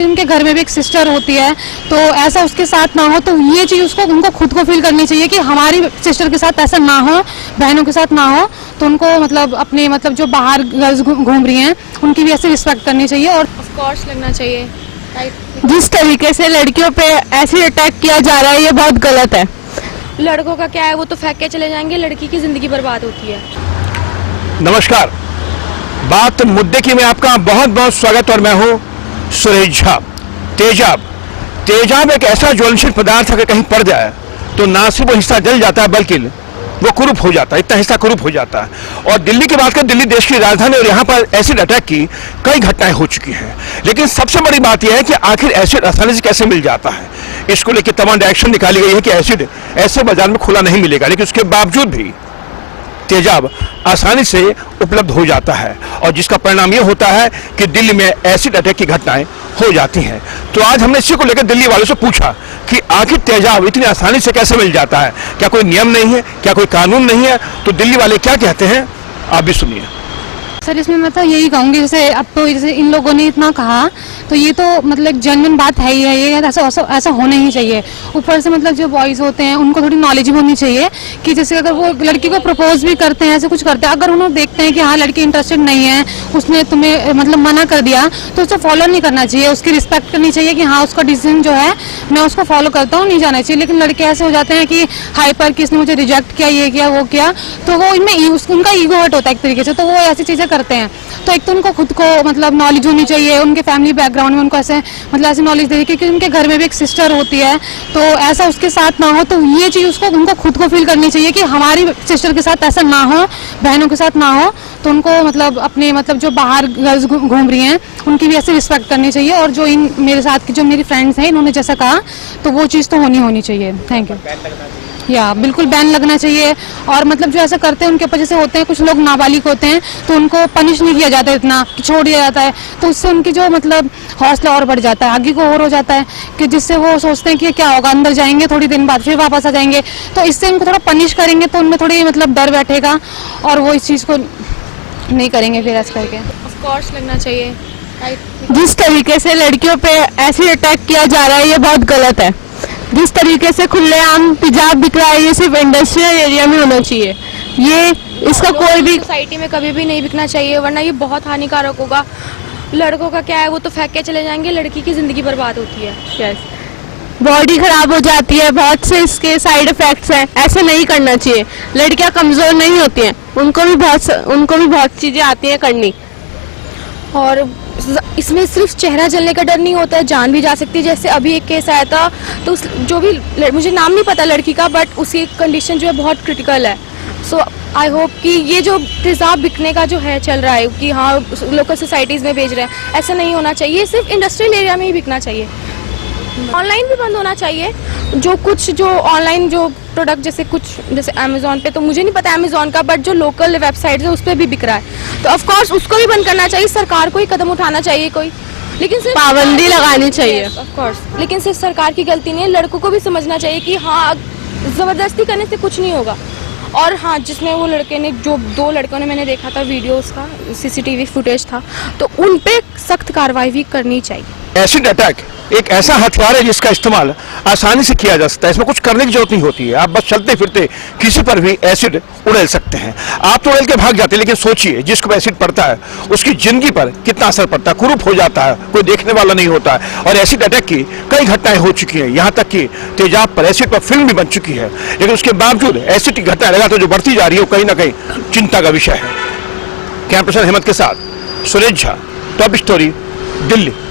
उनके घर में भी एक सिस्टर होती है, तो ऐसा उसके साथ ना हो, तो ये चीज़ उसको उनको खुद को फील करनी चाहिए कि हमारी सिस्टर के साथ ऐसा ना हो, बहनों के साथ ना हो। तो उनको मतलब अपने मतलब जो बाहर गर्ल्स घूम रही हैं उनकी भी ऐसे रिस्पेक्ट करनी चाहिए। और ऑफ कोर्स लगना चाहिए। जिस तरीके से लड़कियों पे ऐसे अटैक किया जा रहा है ये बहुत गलत है। लड़कों का क्या है, वो तो फेंक के चले जाएंगे, लड़की की जिंदगी बर्बाद होती है। नमस्कार, बात मुद्दे की में आपका बहुत बहुत स्वागत और मैं हूं सुरेश झा। तेजाब एक ऐसा ज्वलनशील पदार्थ अगर कहीं पड़ जाए तो ना सिर्फ वो हिस्सा जल जाता है बल्कि वो कुरूप हो जाता है, इतना हिस्सा कुरूप हो जाता है। और दिल्ली की बात करें, दिल्ली देश की राजधानी और यहाँ पर एसिड अटैक की कई घटनाएं हो चुकी हैं। लेकिन सबसे बड़ी बात यह है कि आखिर एसिड आसानी से कैसे मिल जाता है। इसको लेकर तमाम डायरेक्शन निकाली गई है कि एसिड ऐसे बाजार में खुला नहीं मिलेगा, लेकिन उसके बावजूद भी तेजाब आसानी से उपलब्ध हो जाता है और जिसका परिणाम ये होता है कि दिल्ली में एसिड अटैक की घटनाएं हो जाती हैं। तो आज हमने इसी को लेकर दिल्ली वालों से पूछा कि आखिर तेजाब इतनी आसानी से कैसे मिल जाता है, क्या कोई नियम नहीं है, क्या कोई कानून नहीं है। तो दिल्ली वाले क्या कहते हैं आप भी सुनिए। सर इसमें मैं तो यही कहूँगी, जैसे अब तो जैसे इन लोगों ने इतना कहा तो ये तो मतलब एक जेन्युइन बात है ही है, ये ऐसा होना ही चाहिए। ऊपर से मतलब जो बॉयज़ होते हैं उनको थोड़ी नॉलेज होनी चाहिए कि जैसे अगर वो लड़की को प्रपोज भी करते हैं, ऐसे कुछ करते हैं, अगर उन्होंने देखते हैं कि हाँ लड़की इंटरेस्टेड नहीं है, उसने तुम्हें मतलब मना कर दिया, तो उसे फॉलो नहीं करना चाहिए, उसकी रिस्पेक्ट करनी चाहिए कि हाँ उसका डिसीजन जो है मैं उसको फॉलो करता हूँ, नहीं जाना चाहिए। लेकिन लड़के ऐसे हो जाते हैं कि हाइपर कि इसने मुझे रिजेक्ट किया, ये किया वो किया, तो वो इनमें उनका ईगो हर्ट होता है एक तरीके से, तो वो ऐसी चीज़ें करते हैं। तो एक तो उनको खुद को मतलब नॉलेज होनी चाहिए, उनके फैमिली बैकग्राउंड में उनको ऐसे मतलब ऐसी नॉलेज देगी क्योंकि उनके घर में भी एक सिस्टर होती है, तो ऐसा उसके साथ ना हो, तो ये चीज़ उसको उनको खुद को फील करनी चाहिए कि हमारी सिस्टर के साथ ऐसा ना हो, बहनों के साथ ना हो। तो उनको मतलब अपने मतलब जो बाहर गर्ल्स घूम रही हैं उनकी भी ऐसे रिस्पेक्ट करनी चाहिए। और जो इन मेरे साथ की जो मेरी फ्रेंड्स हैं इन्होंने जैसा कहा तो वो चीज़ तो होनी चाहिए। Thank you. या बिल्कुल बैन लगना चाहिए। और मतलब जो ऐसा करते हैं उनके ऊपर, जैसे होते हैं कुछ लोग नाबालिग होते हैं तो उनको पनिश नहीं किया जाता, इतना छोड़ दिया जाता है, तो उससे उनकी जो मतलब हौसला और बढ़ जाता है, आगे को और हो जाता है कि जिससे वो सोचते हैं कि क्या होगा, अंदर जाएंगे थोड़ी दिन बाद फिर वापस आ जाएंगे। तो इससे उनको थोड़ा पनिश करेंगे तो उनमें थोड़ी मतलब डर बैठेगा और वो इस चीज़ को नहीं करेंगे फिर ऐसा करके। ऑफ कोर्स लगना चाहिए। जिस तरीके से लड़कियों पे ऐसे अटैक किया जा रहा है ये बहुत गलत है। जिस तरीके से खुलेआम तेजाब बिक रहा है ये सिर्फ इंडस्ट्रियल एरिया में होना चाहिए, ये इसका कोई भी सोसाइटी में कभी भी नहीं बिकना चाहिए, वरना ये बहुत हानिकारक होगा। लड़कों का क्या है, वो तो फेंक के चले जाएंगे, लड़की की जिंदगी बर्बाद होती है। यस, बॉडी खराब हो जाती है, बहुत से इसके साइड इफेक्ट्स हैं। ऐसे नहीं करना चाहिए। लड़कियां कमजोर नहीं होती हैं, उनको भी बहुत चीजें आती हैं करनी। और इसमें सिर्फ चेहरा जलने का डर नहीं होता है, जान भी जा सकती है। जैसे अभी एक केस आया था, तो जो भी मुझे नाम नहीं पता लड़की का, बट उसकी कंडीशन जो है बहुत क्रिटिकल है। सो आई होप कि ये जो तेजाब बिकने का जो है चल रहा है कि हाँ लोकल सोसाइटीज़ में बेच रहे हैं, ऐसा नहीं होना चाहिए। सिर्फ इंडस्ट्रियल एरिया में ही बिकना चाहिए। ऑनलाइन भी बंद होना चाहिए। जो ऑनलाइन जो प्रोडक्ट जैसे अमेजोन पे, तो मुझे नहीं पता अमेजोन का, बट जो लोकल वेबसाइट है उस पर भी बिक रहा है, तो ऑफ कोर्स उसको भी बंद करना चाहिए। सरकार को ही कदम उठाना चाहिए कोई, लेकिन सिर्फ पाबंदी लगानी चाहिए। ऑफ कोर्स, लेकिन सिर्फ सरकार की गलती नहीं है, लड़कों को भी समझना चाहिए कि हाँ जबरदस्ती करने से कुछ नहीं होगा। और हाँ, जिसमें वो लड़के ने, जो 2 लड़कों ने मैंने देखा था वीडियो, उसका CCTV फुटेज था, तो उन पे सख्त कार्रवाई भी करनी चाहिए। एसिड अटैक एक ऐसा हथियार है जिसका इस्तेमाल आसानी से किया जा सकता है, इसमें कुछ करने की जरूरत नहीं होती है। आप बस चलते फिरते किसी पर भी एसिड उड़ेल सकते हैं। आप तो उड़ेल के भाग जाते हैं, लेकिन सोचिए जिसको एसिड पड़ता है उसकी जिंदगी पर कितना असर पड़ता है, कुरूप हो जाता है, कोई देखने वाला नहीं होता है। और एसिड अटैक की कई घटनाएं हो चुकी हैं, यहाँ तक कि तेजाब पर, एसिड पर फिल्म भी बन चुकी है। लेकिन उसके बावजूद एसिड की घटना लगातार जो बढ़ती जा रही है वो कहीं ना कहीं चिंता का विषय है। कैमरा पर्सन हेमंत के साथ सुरेश झा, टॉप स्टोरी, दिल्ली।